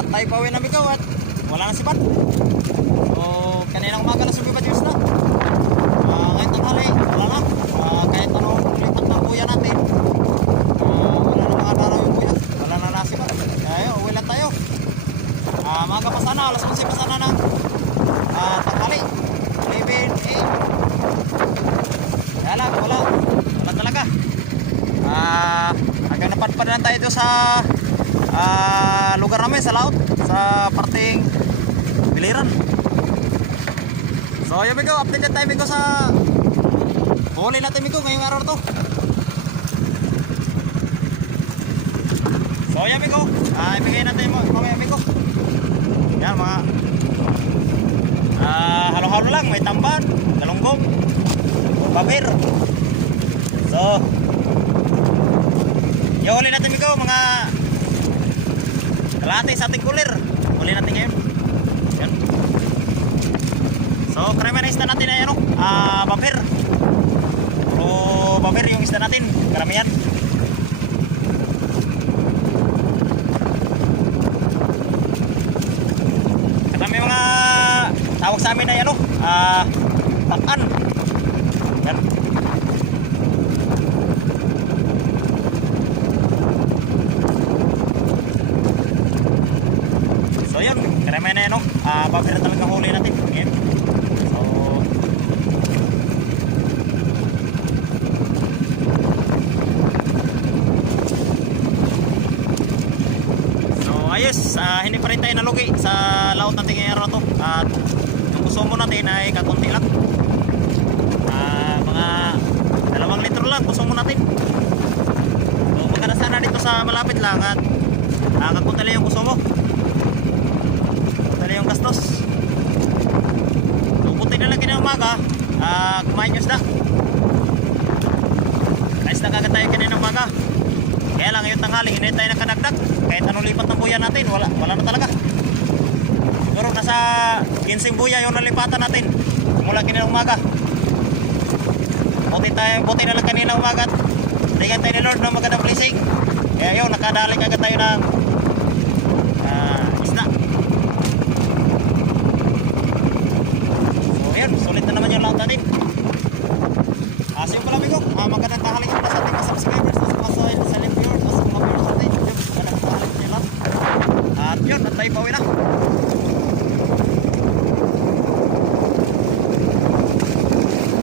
At tayo pa uwi na bigaw at wala na si Pat. So kaninang umaga na sumibat yung isda. Kahit tanghali, wala na. Kahit anong lipat na buya natin, wala na mga daraw yung buya. Wala na nasi Pat. Kaya uwi lang tayo. Maaga pa sana, alas 11 pa sana ng tanghali. 11, 8. Kaya lang, wala talaga. Hanggang napadpadan tayo doon sa lugar namin sa laot, sa parting Biliran. So yun Migo, update tayo Migo sa huli natin Migo ngayong araw to. So yan Migo, ibigay natin mamaya Migo. Yan mga halo-halo lang, may tamban, galunggong, babir. So yung huli natin Migo, mga kalahati sa ating kulir. Huli natin ngayon. Yan. So karamihan na isda natin ay ano, babir. Puro babir yung isda natin, karamihan. Karami mga tawag sa amin ay ano, patan. Yan. So yun, karamihan na yan no, babir na talagang huli natin. Yan. Ayos, hindi pa rin tayo nalugi sa laot natin ngayong araw to. At yung kusumo natin ay kakunti lang, mga 2 litro lang kusumo natin. So maganda sana dito sa malapit lang at kakunti lang yung kusumo, kakunti lang yung gastos. So buti na lang kinang umaga, kumain yung isda. Ayos na kagad tayo kanina umaga. Kaya lang yung tanghali hindi tayo nakadagdag. Kahit anong lipat ng buya natin, wala na talaga. Siguro nasa 15 buya yung nalipatan natin mula kanina umaga. Buti na lang kanina umaga at bigyan tayo ni Lord ng magandang blessing. Kaya yun, nakadali agad tayo ng isda. So yun, sulit na naman yung laot natin.